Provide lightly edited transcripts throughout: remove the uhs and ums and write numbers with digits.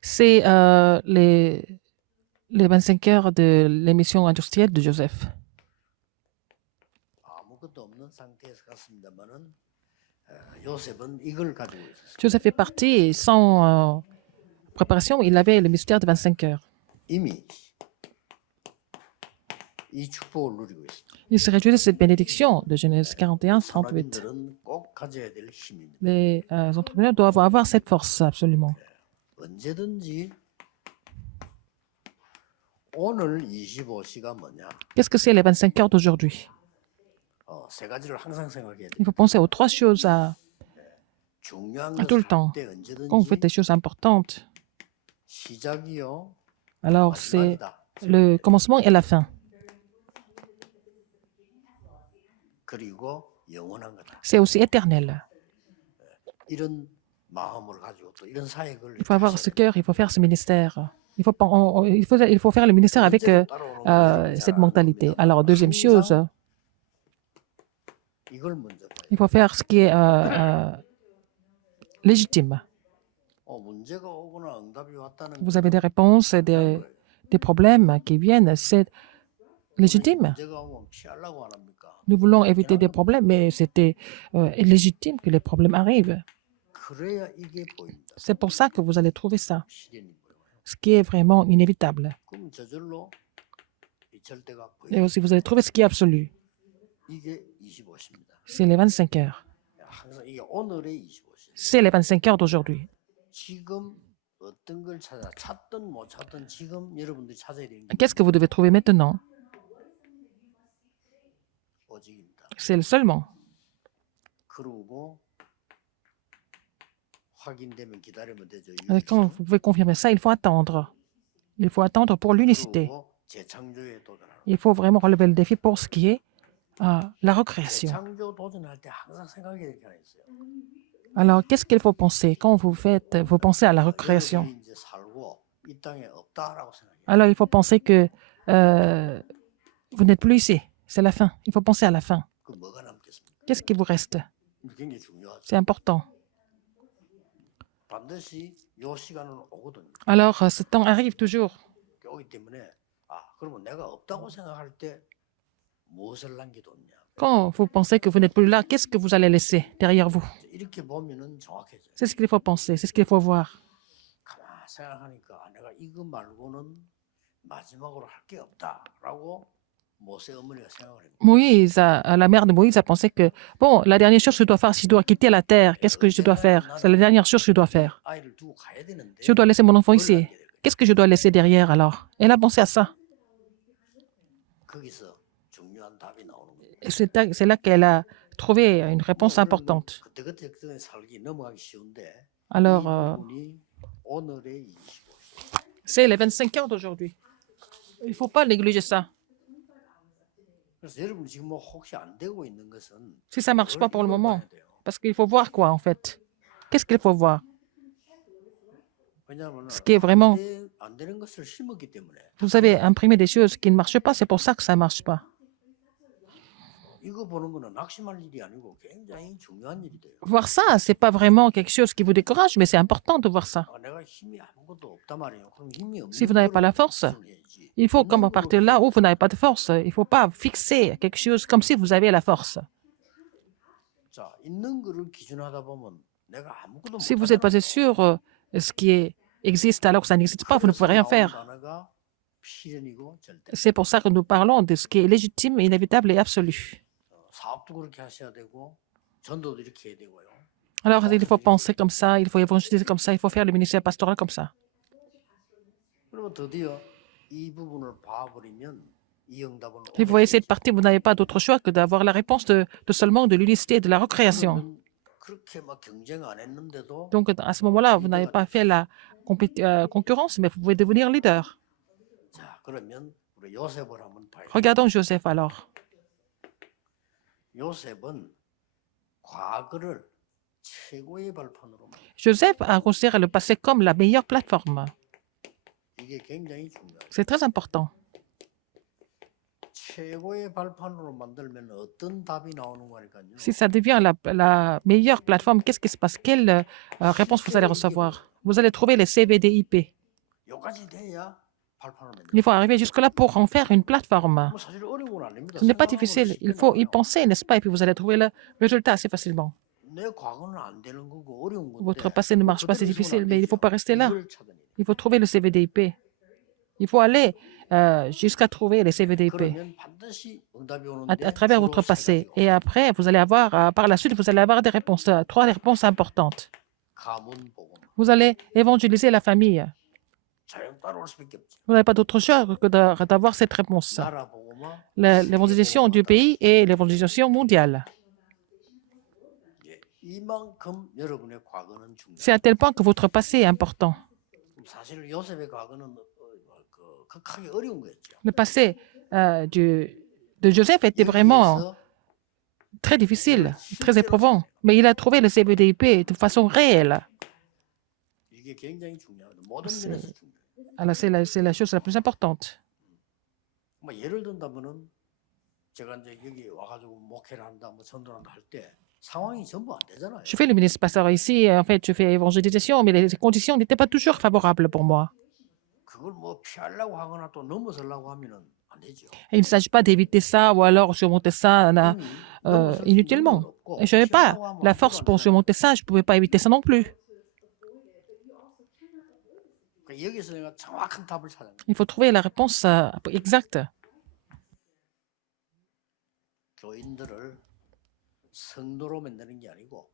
C'est les 25 heures de l'émission industrielle de Joseph. Joseph est parti et sans préparation, il avait le mystère de 25 heures. Il se réjouit de cette bénédiction de Genèse 41, 38. Les entrepreneurs doivent avoir cette force, absolument. Qu'est-ce que c'est les 25 heures d'aujourd'hui? Il faut penser aux trois choses à tout le temps. Quand vous faites des choses importantes, alors c'est le commencement et la fin. C'est aussi éternel. Il faut avoir ce cœur, il faut faire ce ministère. Il faut faire le ministère avec cette mentalité. Alors, deuxième chose, il faut faire ce qui est légitime. Vous avez des réponses, des problèmes qui viennent, c'est légitime. Nous voulons éviter des problèmes, mais c'était légitime que les problèmes arrivent. C'est pour ça que vous allez trouver ça, ce qui est vraiment inévitable. Et aussi, vous allez trouver ce qui est absolu. C'est les 25 heures. C'est les 25 heures d'aujourd'hui. Qu'est-ce que vous devez trouver maintenant? C'est le seulement. Quand vous pouvez confirmer ça, il faut attendre. Il faut attendre pour l'unicité. Il faut vraiment relever le défi pour ce qui est la recréation. Alors, qu'est-ce qu'il faut penser? Quand vous pensez à la recréation, alors il faut penser que vous n'êtes plus ici. C'est la fin. Il faut penser à la fin. Qu'est-ce qui vous reste? C'est important. Alors, ce temps arrive toujours. Quand vous pensez que vous n'êtes plus là, qu'est-ce que vous allez laisser derrière vous? C'est ce qu'il faut penser, c'est ce qu'il faut voir. Moïse, la mère de Moïse a pensé que, bon, la dernière chose que je dois faire, si je dois quitter la terre, qu'est-ce que je dois faire? C'est la dernière chose que je dois faire. Je dois laisser mon enfant ici. Qu'est-ce que je dois laisser derrière alors? Elle a pensé à ça. Et c'est là qu'elle a trouvé une réponse importante. Alors, c'est les 25 heures d'aujourd'hui. Il ne faut pas négliger ça. Si ça ne marche pas pour le moment, parce qu'il faut voir quoi en fait? Qu'est-ce qu'il faut voir? Ce qui est vraiment... Vous avez imprimé des choses qui ne marchent pas, c'est pour ça que ça ne marche pas. Voir ça, ce n'est pas vraiment quelque chose qui vous décourage, mais c'est important de voir ça. Si vous n'avez pas la force, il faut comme partir là où vous n'avez pas de force. Il ne faut pas fixer quelque chose comme si vous avez la force. Si vous êtes basé sur ce qui existe alors que ça n'existe pas, vous ne pouvez rien faire. C'est pour ça que nous parlons de ce qui est légitime, inévitable et absolu. Alors, il faut penser comme ça, il faut évangéliser comme ça, il faut faire le ministère pastoral comme ça. Si vous voyez cette partie, vous n'avez pas d'autre choix que d'avoir la réponse de seulement de l'unicité et de la recréation. Donc, à ce moment-là, vous n'avez pas fait la concurrence, mais vous pouvez devenir leader. Regardons Joseph alors. Joseph a considéré le passé comme la meilleure plateforme. C'est très important. 최고의 발판으로 만들면 어떤 답이 나오는 거니까요. Si ça devient la meilleure plateforme, qu'est-ce qui se passe? Quelle réponse vous allez recevoir? Vous allez trouver les CVDIP. 여기까지 돼야 발판을 만들어. Il faut arriver jusque-là pour en faire une plateforme. 뭐 사실 어려운 건 아닙니다. Ce n'est pas 생각하면 difficile. Il 쉽게 faut y 나와요. penser, n'est-ce pas? Et puis vous allez trouver le résultat assez facilement. 내 과거는 안 되는 거고 어려운 건데 Votre passé ne marche pas, c'est 그대로 있으면 difficile, 안 mais il ne faut 되죠. pas rester là. 이걸 찾아내야 돼요. Il faut trouver le CVDIP. Il faut aller jusqu'à trouver les CVDIP 그러면 반드시 응답이 à 오는데 travers 주로 votre 세 passé. 가지고 Et après, vous allez avoir, par la suite, vous allez avoir des réponses, trois réponses importantes. 가문 복음. Vous allez évangéliser la famille. 자연 따라올 수밖에 없지. Vous n'avez pas d'autre choix que d'avoir cette réponse. 나라 복음화, L'évangélisation du pays et l'évangélisation mondiale. 예, 이만큼 여러분의 과거는 중요해요. C'est à tel point que votre passé est important. 사실 요셉의 과거는 극하게 어려운 거였죠. Le passé de Joseph était vraiment très difficile, très éprouvant. Mais il a trouvé le CVDIP de façon réelle. 이게 굉장히 중요해요. 모든 면에서 중요해요. Alors, c'est la chose la plus importante. 뭐 예를 든다면은 제가 이제 여기 와가지고 목회를 한다, 뭐 전도를 한다 할 때 상황이 전부 안 되잖아요. Je fais le ministre pasteur ici, en fait, je fais évangélisation, mais les conditions n'étaient pas toujours favorables pour moi. 그걸 뭐 피하려고 하거나 또 넘어서려고 하면은 안 되죠. Et il ne s'agit pas d'éviter ça ou alors surmonter ça inutilement. Et je n'avais pas la force pour surmonter ça, je ne pouvais pas éviter ça non plus. 여기서 내가 정확한 답을 찾아야 돼. Il faut trouver la réponse exacte. 교인들을 성도로 만드는 게 아니고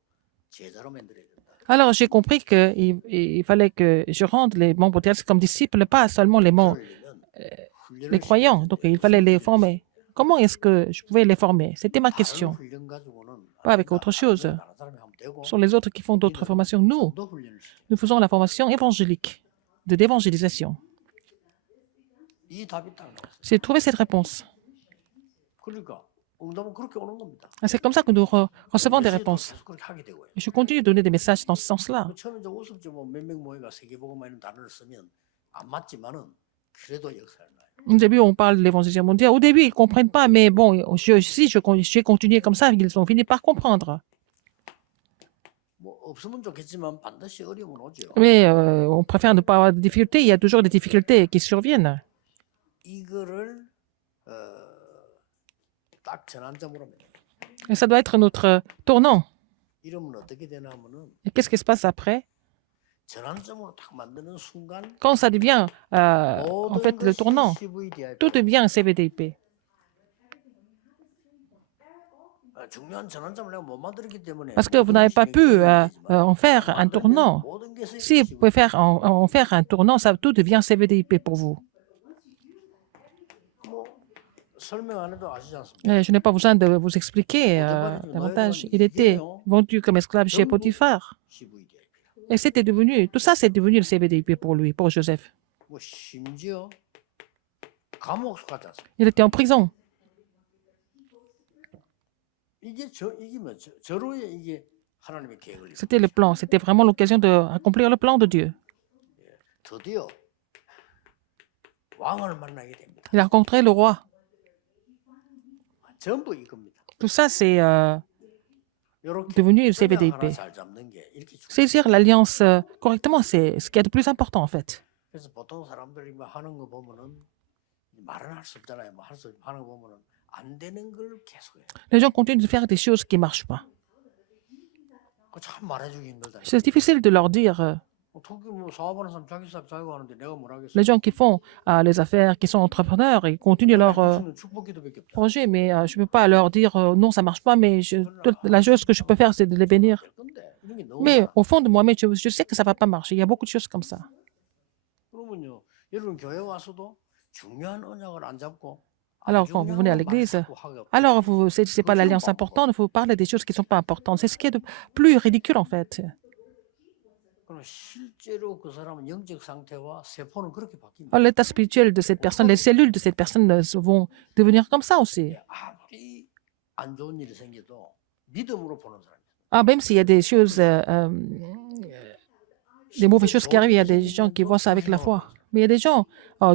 제자로 만들어야 된다. Alors, j'ai compris qu'il fallait que je rende les membres d'Église comme disciples, pas seulement les croyants. Donc, il fallait les former. Comment est-ce que je pouvais les former? C'était ma question. Pas avec autre chose. Sur les autres qui font d'autres formations, nous faisons la formation évangélique, d'évangélisation. J'ai trouvé cette réponse. C'est comme ça que nous recevons des réponses. Et je continue de donner des messages dans ce sens-là. Au début, on parle de l'évangélisation mondiale. Au début, ils ne comprennent pas, mais bon, si j'ai continué comme ça, ils ont fini par comprendre. Mais on préfère ne pas avoir de difficultés. Il y a toujours des difficultés qui surviennent. Et ça doit être notre tournant. Et qu'est-ce qui se passe après? Quand ça devient en fait le tournant, tout devient un CVDIP. Parce que vous n'avez pas pu en faire un tournant. Si vous pouvez en faire un tournant, ça, tout devient CVDIP pour vous. Je n'ai pas besoin de vous expliquer davantage. Il était vendu comme esclave chez Potiphar. Et c'était devenu, tout ça, c'est devenu le CVDIP pour lui, pour Joseph. Il était en prison. C'était le plan, c'était vraiment l'occasion d'accomplir le plan de Dieu. Il a rencontré le roi. Tout ça, c'est devenu le CVDIP. Saisir l'alliance correctement, c'est ce qui est le plus important en fait. Les gens continuent de faire des choses qui ne marchent pas. C'est difficile de leur dire. Les gens qui font les affaires, qui sont entrepreneurs, ils continuent leur projet, mais je ne peux pas leur dire non, ça ne marche pas, mais la chose que je peux faire, c'est de les bénir. Mais au fond de moi-même, je sais que ça ne va pas marcher. Il y a beaucoup de choses comme ça. Alors, quand vous venez à l'église, alors ce n'est pas l'alliance importante, vous parlez des choses qui ne sont pas importantes. C'est ce qui est de plus ridicule, en fait. L'état spirituel de cette personne, les cellules de cette personne vont devenir comme ça aussi. Même s'il y a des choses, des mauvaises choses qui arrivent, il y a des gens qui voient ça avec la foi. Mais il y a des gens,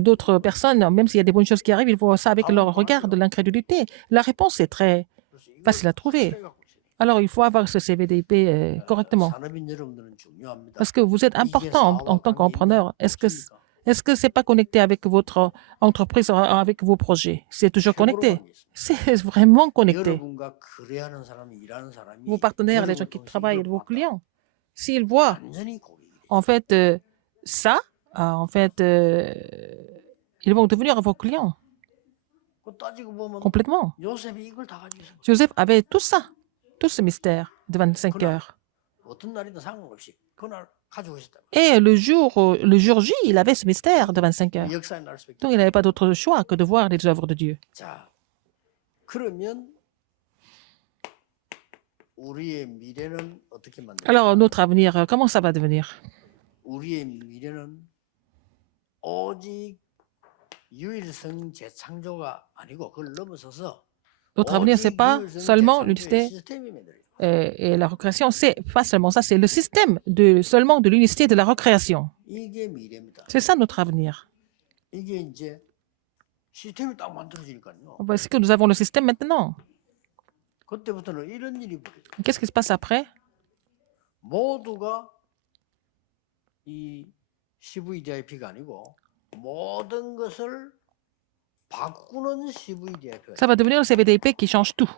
d'autres personnes, même s'il y a des bonnes choses qui arrivent, ils voient ça avec leur regard de l'incrédulité. La réponse est très 그래서 이걸 facile à trouver. 확실하게 갖고 있어야 돼요. Alors, il faut avoir ce CVDP correctement. 산업인 여러분들은 중요합니다. Parce que vous êtes 이게 important en 사업과 tant 관계 qu'entrepreneur. 있냐? 없습니까? Est-ce que c'est pas connecté avec votre entreprise, avec vos projets? C'est toujours 최고로 connecté. 관계 있습니다. C'est vraiment connecté. 여러분과 거래하는 사람이 일하는 사람이 Vos partenaires, les gens 여러분을 qui 통해서 travaillent, 이걸 vos 봤다. clients, s'ils voient 완전히 고객이 돼요. en fait ça, en fait, ils vont devenir vos clients 그거 따지고 보면 complètement. 요셉이 이걸 다 가지고 있어요. Joseph avait tout ça, tout ce mystère de 25 heures. 어떤 날이든 상관없이 그날 가지고 있었다. Et le jour J, il avait ce mystère de 25 heures. 역사에 날 수밖에. Donc, il n'avait pas d'autre choix que de voir les œuvres de Dieu. 자, 그러면 우리의 미래는 어떻게 만들까? Alors, notre avenir, comment ça va devenir? 우리의 미래는 오직 유일성 재창조가 아니고 그걸 넘어서서 Notre avenir, c'est 오직 pas 유일성 seulement 재창조의 l'unité 시스템이 만들어요. et la recréation, c'est pas seulement ça, c'est le système seulement de l'unicité de la recréation. 이게 미래입니다. C'est ça notre avenir. 이게 이제 시스템이 딱 만들어지니까요. Parce que nous avons le système maintenant. 그때부터는 이런 일이 벌어져요. Qu'est-ce qui se passe après? 모두가 이 CVDIP가 아니고 모든 것을 바꾸는 CVDIP가 Ça va devenir le CVDIP qui change tout.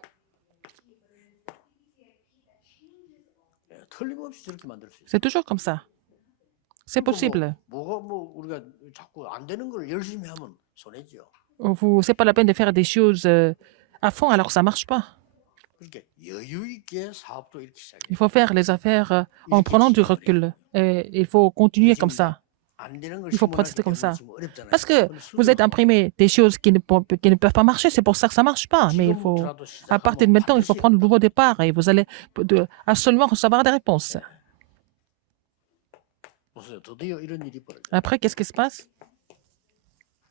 틀림없이 저렇게 만들 수 있어요. C'est toujours comme ça. C'est possible. 뭐가 뭐 우리가 자꾸 안 되는 걸 열심히 하면 손해죠. C'est pas la peine de faire des choses à fond alors que ça marche pas. 그러니까 여유 있게 사업도 이렇게 시작해요. Il faut faire les affaires en prenant du recul. Et il faut continuer comme ça. 안 되는 걸 Il faut 신문하기 protester comme ça. 때문에 지금 어렵잖아요. Parce que 그걸 vous êtes imprimé des choses qui ne peuvent pas marcher, c'est pour ça que ça marche pas. Mais il faut, 지금부터라도 à partir de 시작하면 maintenant, il faut 반드시 prendre un nouveau départ et vous allez absolument recevoir des réponses. 보세요. 드디어 이런 일이 벌어져. Après, qu'est-ce qui se passe?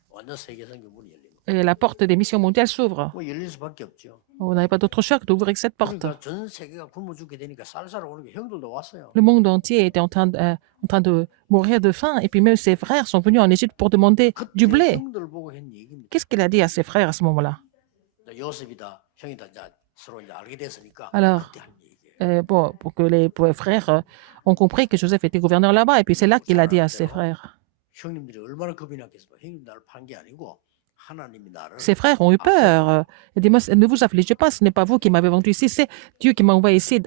완전 세계 선교 문이 열리는. Et la porte des missions mondiales s'ouvre. 뭐 열릴 수밖에 없죠. Vous n'avez pas d'autre choix que d'ouvrir cette porte. 그러니까 전 세계가 굶어 죽게 되니까 쌀쌀 오는 게 형들도 왔어요. Le monde entier était en train de mourir de faim et puis même ses frères sont venus en Égypte pour demander du 그때 blé. 형들 보고 했는 얘기입니다. Qu'est-ce qu'il a dit à ses frères à ce moment-là? 요셉이다, 형이다, 이제 서로 이제 알게 됐으니까 Alors, 그때 한 얘기예요. bon, pour que les frères ont compris que Joseph était gouverneur là-bas. Et puis c'est là qu'il a dit à ses frères. 형님들이 얼마나 겁이 났겠어요. 형님 나를 판 게 아니고 하나님이 나를. Ses frères ont eu peur. Il dit, ne vous affligez pas, ce n'est pas vous qui m'avez vendu ici, c'est Dieu qui m'a envoyé ici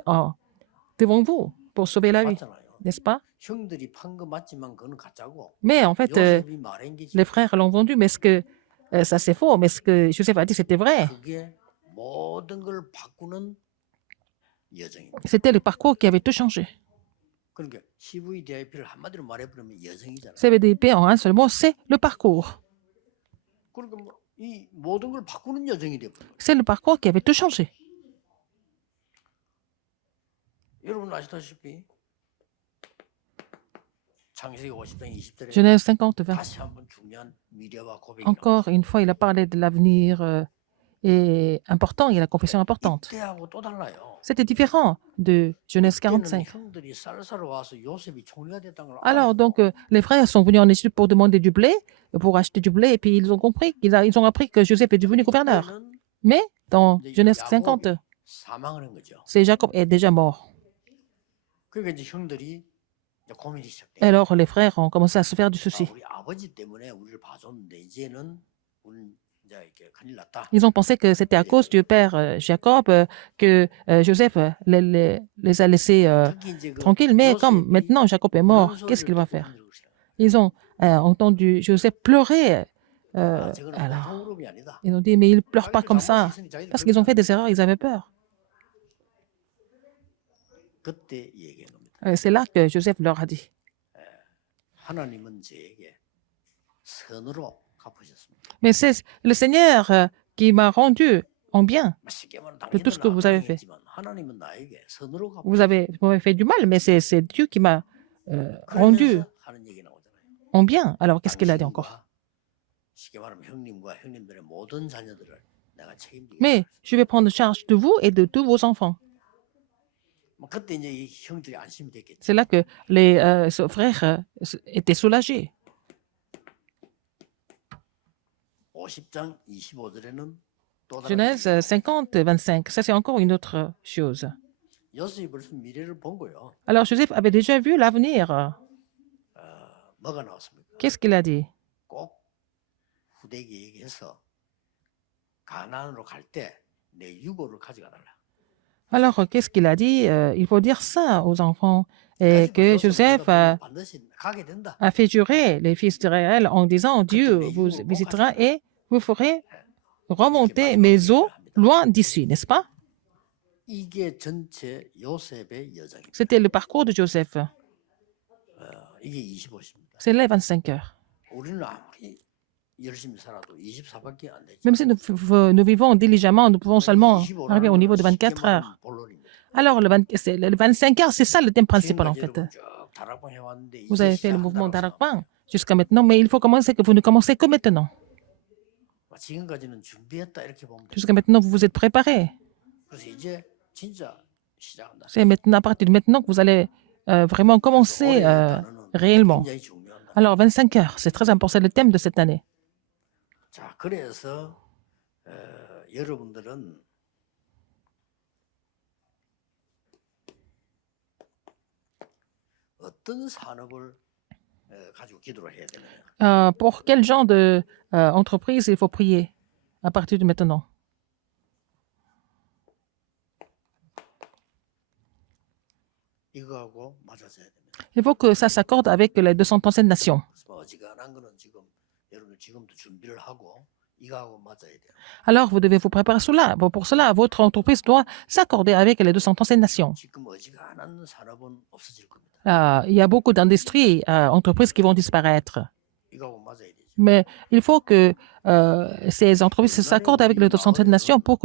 devant vous pour sauver la vie, 맞잖아요. n'est-ce pas? 형들이 판 거 맞지만 그건 가짜고. Mais en fait, 요셉이 말한 게 les frères l'ont vendu, mais ce que ça c'est faux, mais ce que Joseph a dit c'était vrai. 그게 모든 걸 바꾸는 여정입니다. C'était le parcours qui avait tout changé. 그러니까 CVDIP를 한마디로 말해버리면 여정이잖아요. CVDP en un seul mot, c'est le parcours. 그러니까 뭐 이 모든 걸 바꾸는 여정이 돼버려요. C'est le parcours qui avait tout changé. 여러분 아시다시피 창세기 50장 20절에 Genèse 50, 20. 다시 한번 중요한 미래와 고백이 Encore une fois, il a parlé de l'avenir et important, il y a la confession importante. 이때하고 또 달라요. C'était différent de Genèse 그때는 45. 형들이 쌀쌀 와서 요셉이 총리가 됐다는 걸 Alors, 알고 donc, les frères sont venus en Égypte pour demander du blé, pour acheter du blé, et puis ils ont compris, ils ont appris que Joseph est devenu gouverneur. 그때는 Mais dans 이제 Genèse 야곱이 50, 사망을 한 거죠. c'est Jacob est déjà mort. 그러니까 이제 형들이 이제 고민이 Et 시작돼요. alors, les frères ont commencé à se faire du 아, souci. 우리 아버지 때문에 우리를 봐줬는데 이제는 우리 이제 이렇게 큰일 났다. Ils ont pensé que c'était à cause du père Jacob que Joseph les a laissés 특히 이제 그 tranquilles. Mais comme 요셉이 maintenant Jacob est mort, 우는 qu'est-ce qu'il 소리를 va 듣고 faire? 힘들고 시작해요. Ils ont entendu Joseph pleurer. 아, 저거는 Alors, 보통 울음이 아니다. ils ont dit, mais il ne pleure pas 자기들 comme ça. 잘못이 있으니 자기들 Parce qu'ils ont 그러니까 fait des erreurs, ils avaient peur. 그때 얘기한 겁니다. C'est là que Joseph leur a dit. 하나님은 저에게 선으로 갚으셨습니다. Mais c'est le Seigneur qui m'a rendu en bien. 쉽게 말하면 de tout ce que 당신은 vous avez fait. 악행했지만 하나님은 나에게 선으로 갚으셨습니다. Vous m'avez fait du mal, mais c'est Dieu qui m'a rendu 그러면서 하는 얘기 나오잖아요. en bien. Alors, qu'est-ce qu'il a dit encore? 당신과 쉽게 말하면 형님과 형님들의 모든 자녀들을 내가 책임지겠다. Mais je vais prendre charge de vous et de tous vos enfants. 그때 이제 이 형들이 안심이 됐겠죠. C'est là que les frères étaient soulagés. 50장 25절에는 또 다른 Genèse 50, 25. Ça, c'est encore une autre chose. 요셉이 벌써 미래를 본 거예요. Alors, Joseph avait déjà vu l'avenir. 뭐가 나왔습니까? Qu'est-ce qu'il a dit? 꼭 후대에게 얘기해서 가나안으로 갈 때 내 유고를 가져가 달라. Alors, qu'est-ce qu'il a dit? Il faut dire ça aux enfants. Et que 가지고 Joseph 너희가 반드시 가게 된다. a fait jurer les fils d'Israël en disant, Dieu vous visitera et vous ferez remonter mes eaux loin d'ici, n'est-ce pas? 이게 전체 요셉의 여정입니다. C'était le parcours de Joseph. 이게 25입니다. C'est les 25 heures. 우리는 아무리 열심히 살아도 24밖에 안 되죠. Même si nous vivons diligemment, nous pouvons seulement arriver au niveau de 24 heures. Alors, le 25 heures, c'est ça le thème principal, en fait. Vous avez fait le mouvement d'Arakpan jusqu'à maintenant, mais il faut commencer que vous ne commencez que maintenant. 지금까지는 준비했다 이렇게 보면 돼요. Jusqu'à maintenant, vous vous êtes préparés. 그래서 이제 진짜 시작한다. C'est maintenant, à partir de maintenant que vous allez vraiment commencer réellement. 굉장히 중요한 날. Alors, 25 heures, c'est très important, c'est le thème de cette année. 자, 그래서 여러분들은 어떤 산업을 가지고 기도를 해야 되나요? Pour quel genre de entreprise il faut prier à partir de maintenant? 이거하고 맞아져야 됩니다. Il faut que ça s'accorde avec les 237 nations. 어지간한 거는 지금 여러분 지금도 준비를 하고 이거하고 맞아야 돼요. Alors, vous devez vous préparer cela. Bon, pour cela, votre entreprise doit s'accorder avec les 237 nations. 지금 어지간한 산업은 없어질 겁니다. Il y a beaucoup d'industries, entreprises qui vont disparaître. 이거하고 맞아야 되죠. Mais il faut que ces entreprises s'accordent avec les 237 nations pour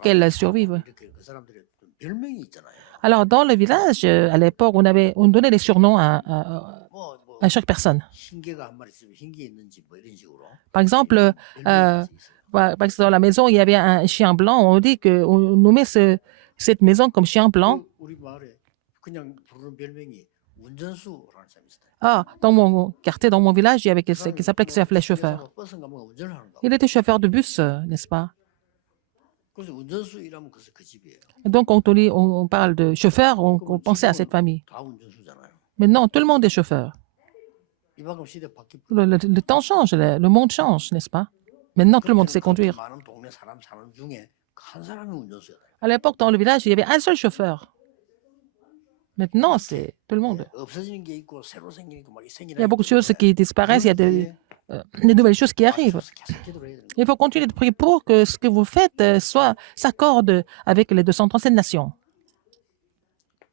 qu'elles survivent. 이렇게 그 사람들의 별명이 있잖아요. Alors, dans le village, à l'époque, on donnait des surnoms à chaque personne. 흰개가 한 마리 있으면 흰개 있는지 뭐 이런 식으로. Par exemple, 별명이 있어요. par exemple, dans la maison, il y avait un chien blanc. On dit qu'on nommait cette maison comme chien blanc. 우리 마을에 그냥 부르는 별명이 운전수라는 사람이 있어요. Ah, dans mon quartier, dans mon village, il y avait quelqu'un qui s'appelait chauffeur. 버스인가 뭔가 운전을 하는가. Il était chauffeur de bus, n'est-ce pas? 그래서 운전수 일하면 그래서 그 집이에요. Et donc, quand on parle de chauffeur, on pensait à cette famille. 다 운전수잖아요. Maintenant, tout le monde est chauffeur. 이만큼 시대 바뀌. Le temps change, le monde change, n'est-ce pas? Maintenant, tout le monde sait conduire. 많은 동네 사람 사는 중에 한 사람이 운전수였어요. À l'époque, dans le village, il y avait un seul chauffeur. Maintenant, c'est tout le monde. 없어지는 게 있고 새로 생기는 거 막 생기는. Il y a beaucoup de choses qui disparaissent, il y a des nouvelles choses qui arrivent. 계속 기도를 해야 되는 거예요. Il faut continuer de prier pour que ce que vous faites s'accorde avec les 237 nations.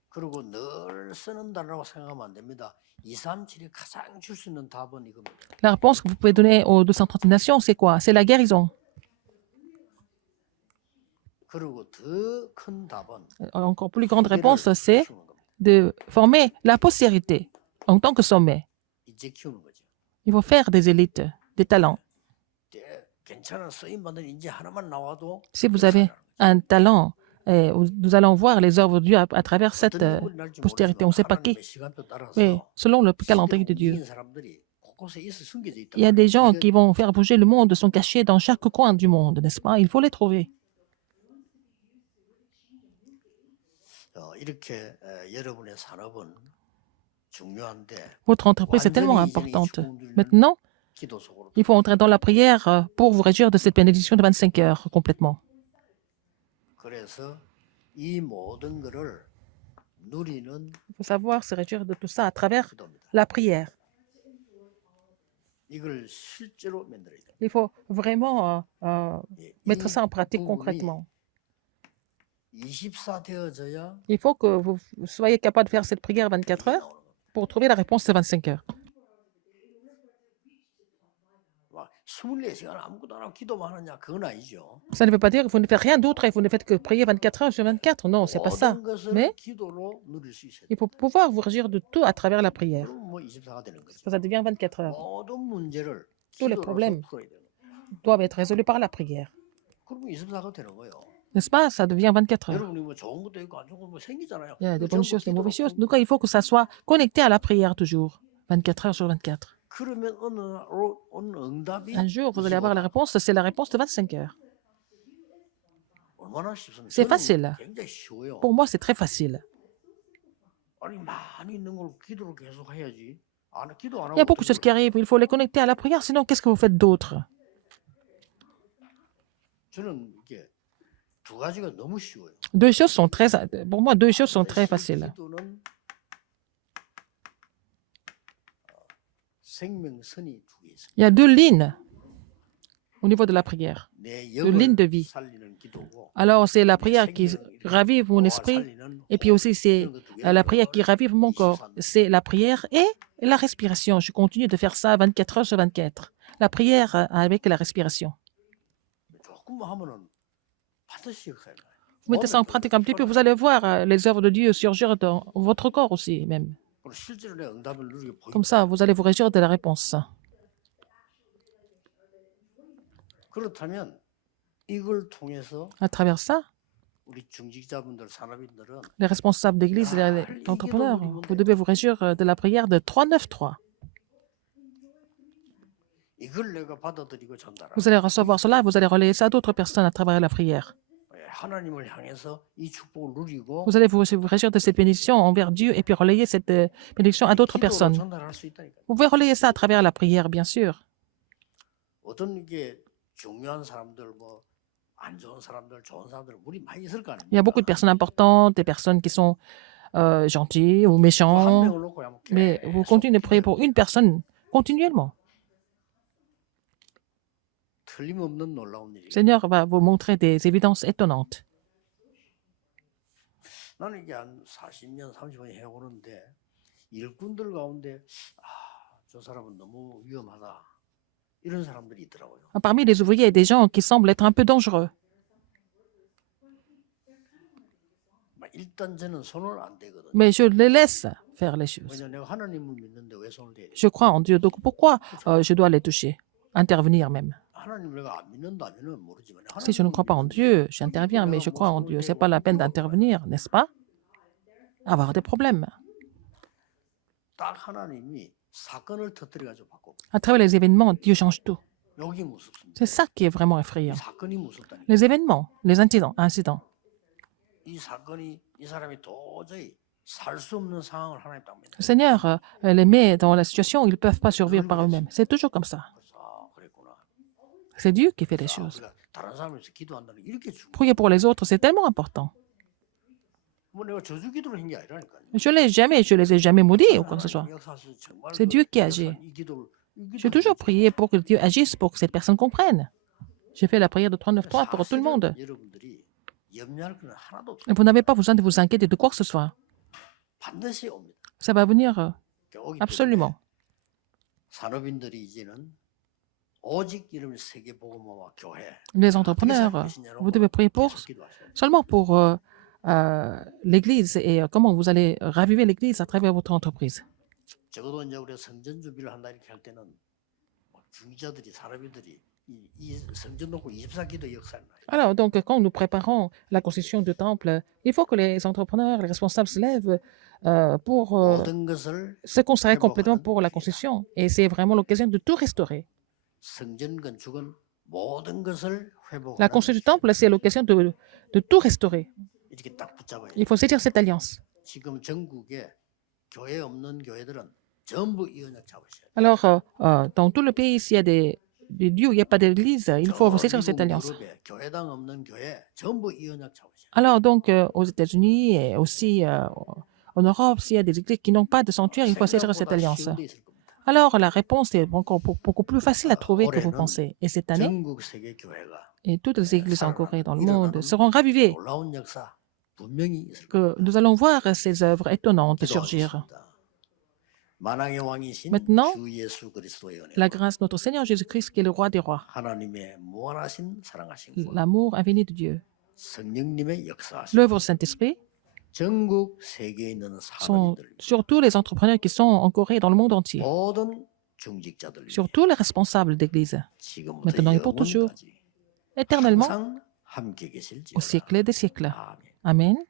그리고 늘 쓰는 단어라고 생각하면 안 됩니다. 237이 가장 줄 수 있는 답은 이겁니다. La réponse que vous pouvez donner aux 237 nations, c'est quoi? C'est la guérison. 그리고 더 큰 답은 Encore plus grande réponse, c'est 키우는 겁니다. de former la postérité en tant que sommet. 이제 키우는 거죠. Il faut faire des élites, des talents. 괜찮은 쓰임 받는 인재 하나만 나와도 Si vous avez un talent, nous allons voir les œuvres de Dieu à travers cette postérité. On ne sait pas qui, mais selon le calendrier de Dieu. Il y a des gens qui vont faire bouger le monde, sont cachés dans chaque coin du monde, n'est-ce pas? Il faut les trouver. 이렇게 여러분의 산업은 중요한데 Votre entreprise est tellement importante. Maintenant, 기도 속으로 il faut entrer dans la prière pour vous réjouir de cette bénédiction de 25 heures complètement. 그래서 이 모든 거를 누리는 Il faut savoir se réjouir de tout ça à travers 기도입니다. la prière. 이걸 실제로 만들어야 돼요. Il faut vraiment mettre 이 ça en pratique 부분이 concrètement. 24 되어져야 Il faut que vous soyez capable de faire cette prière 24 heures pour trouver la réponse de 25 heures. 막 24시간 아무것도 안 하고 기도만 하느냐 그건 아니죠. Ça ne veut pas dire que vous ne faites rien d'autre et vous ne faites que prier 24 heures sur 24. Non, c'est pas ça. 모든 것을 Mais 기도로 누릴 수 있어야 돼요. il faut pouvoir vous réjouir de tout à travers la prière. 그럼 뭐 24가 되는 거죠. Ça devient 24 heures. 모든 문제를 Tous les 기도로서 problèmes. 풀어야 되는 거예요. Doivent être résolus par la prière. 그러면 24가 되는 거예요. N'est-ce pas? Ça devient 24 heures. 여러분이 뭐 좋은 것도 있고 안 좋은 것도 생기잖아요. Il y a des 그거 bonnes 전부 choses, des mauvaises 기도로 choses. Donc, il faut que ça soit connecté à la prière toujours. 24 heures sur 24. 그러면 어느 응답이 Un jour, vous allez avoir la réponse, c'est la réponse de 25 heures. 얼마나 쉽습니까? C'est 저는 facile. 굉장히 쉬워요. Pour moi, c'est très facile. 아니 많이 있는 걸 기도를 계속 해야지. 기도 안 Il y a 하고 beaucoup de choses qui arrivent. Il faut les connecter à la prière. Sinon, qu'est-ce que vous faites d'autre? 저는 이게 두 가지가 너무 쉬워요. Pour moi, deux choses sont très faciles. 기도는 생명선이 두 개 있어요. Il y a deux lignes au niveau de la prière. 내 ligne de 영을 vie. 살리는 기도고 Alors, c'est la prière qui ravive mon esprit. Et puis aussi, c'est la prière qui ravive mon corps. C'est la prière et la respiration. Je continue de faire ça 24 heures sur 24. La prière avec la respiration. 조금만 하면은 반드시 역사해요. Vous mettez ça en pratique un petit peu, vous allez voir les œuvres de Dieu surgir dans votre corps aussi, même. 실제로 내 응답을 누리게 보이고 Comme ça, vous allez vous réjouir de la réponse. 그렇다면 이걸 통해서 À travers ça, 우리 중직자분들, 산업인들은 les responsables d'église et les entrepreneurs, vous devez vous réjouir de la prière de 393. 이걸 내가 받아들이고 전달하고 Vous allez recevoir cela, vous allez relayer ça à d'autres personnes à travers la prière. 하나님을 향해서 이 축복을 누리고 Vous allez vous réjouir de cette bénédiction envers Dieu et puis relayer cette bénédiction à d'autres 기도로 personnes. 전달할 수 있다니까요. Vous pouvez relayer ça à travers la prière, bien sûr. 어떤 게 중요한 사람들 뭐 안 좋은 사람들, 좋은 사람들 우리 많이 있을 거 아닙니까? Il y a beaucoup de personnes importantes, des personnes qui sont gentilles ou 한 méchantes, 명을 놓고 하면 mais vous continuez de prier pour une personne continuellement. 틀림없는 놀라운 Le 일이에요. Seigneur va vous montrer des évidences étonnantes. 나는 이게 한 40년, 30년 해오는데 일꾼들 가운데 저 사람은 너무 위험하다 이런 사람들이 있더라고요. Parmi les ouvriers, il y a des gens qui semblent être un peu dangereux. 일단 저는 손을 안 대거든요. Mais je les laisse faire les choses. 왜냐면 내가 하나님을 믿는데 왜 손을 대야 돼? Je crois en Dieu, donc pourquoi je dois les toucher, intervenir même? 하나님을 내가 안 믿는다면은 모르지만 Si je ne crois pas en Dieu, j'interviens, mais je crois en Dieu. Ce n'est pas la peine d'intervenir, n'est-ce pas? Avoir des problèmes. 딱 하나님이 사건을 터뜨려가지고 바꿔. À travers les événements, Dieu change tout. 여기 무섭습니다. C'est ça qui est vraiment effrayant. 사건이 무섭다니. Les événements, les incidents. 이 사건이 이 사람이 도저히 살 수 없는 상황을 하나님 딱 믿는. Le Seigneur les met dans la situation où ils ne peuvent pas survivre par eux-mêmes. C'est toujours comme ça. 그랬구나. C'est Dieu qui fait les choses. 우리가 다른 사람을 위해서 기도한다는 게 이렇게 중요해. Prier pour les autres, c'est tellement important. 뭐 내가 저주 기도를 한 게 아니라니까요. Je les ai jamais maudits ou quoi que ce soit. C'est Dieu qui agit. J'ai toujours prié pour que Dieu agisse, pour que cette personne comprenne. J'ai fait la prière de 393 pour tout le monde. 여러분들이 염려할 건 하나도 없어요. Et vous n'avez pas besoin de vous inquiéter de quoi que ce soit. 반드시 옵니다. Ça va venir 오기 때문에 absolument. 산업인들이 이제는 오직 이름을 세계복음화와 교회. Les entrepreneurs, vous devez prier seulement pour l'Église et comment vous allez raviver l'Église à travers votre entreprise. 적어도 이제 우리가 성전 준비를 한다 이렇게 할 때는 중기자들이 산업인들이 이 성전 놓고 24기도 역사를 나요. Alors, donc, quand nous préparons la construction du temple, il faut que les entrepreneurs, les responsables se lèvent pour 모든 것을 se consacrer complètement pour la construction. Et c'est vraiment l'occasion de tout restaurer. 성전 건축은 모든 것을 회복하는 La construction du temple, c'est l'occasion de tout restaurer. 이렇게 딱 붙잡아야 돼요. Il faut saisir cette alliance. 지금 전국에 교회 없는 교회들은 전부 이 언약 잡으셔야 돼요. Alors, dans tout le pays, s'il y a des lieux où il n'y a pas d'église, il faut saisir cette alliance. 유럽에 교회당 없는 교회 전부 이 언약 잡으셔야 돼요. Alors, donc, aux États-Unis et aussi en Europe, s'il y a des églises qui n'ont pas de sanctuaire, il faut saisir cette 생각보다 alliance. 쉬운 데 있을 겁니다. Alors, la réponse est encore beaucoup plus facile à trouver que vous 올해는 pensez. Et cette année, 전국 세계 교회가 et toutes les églises en Corée, dans le monde, seront ravivées, 놀라운 역사 분명히 있을 que 겁니다. nous allons voir ces œuvres étonnantes surgir. 기도하겠습니다. 만왕의 왕이신 Maintenant, 주 예수 그리스도의 은혜, La grâce de notre Seigneur Jésus-Christ, qui est le roi des rois, 하나님의 무한하신 사랑하신 분, l'amour infini de Dieu, 성령님의 역사하심, l'œuvre du Saint-Esprit, 전국 세계에 있는 sont 산업인들, surtout les entrepreneurs qui sont en Corée et dans le monde entier, 모든 중직자들, surtout les responsables d'église, 지금부터 maintenant et pour toujours, 영원까지 éternellement, 항상 함께 계실지어다. au siècle des siècles. 아멘. Amen.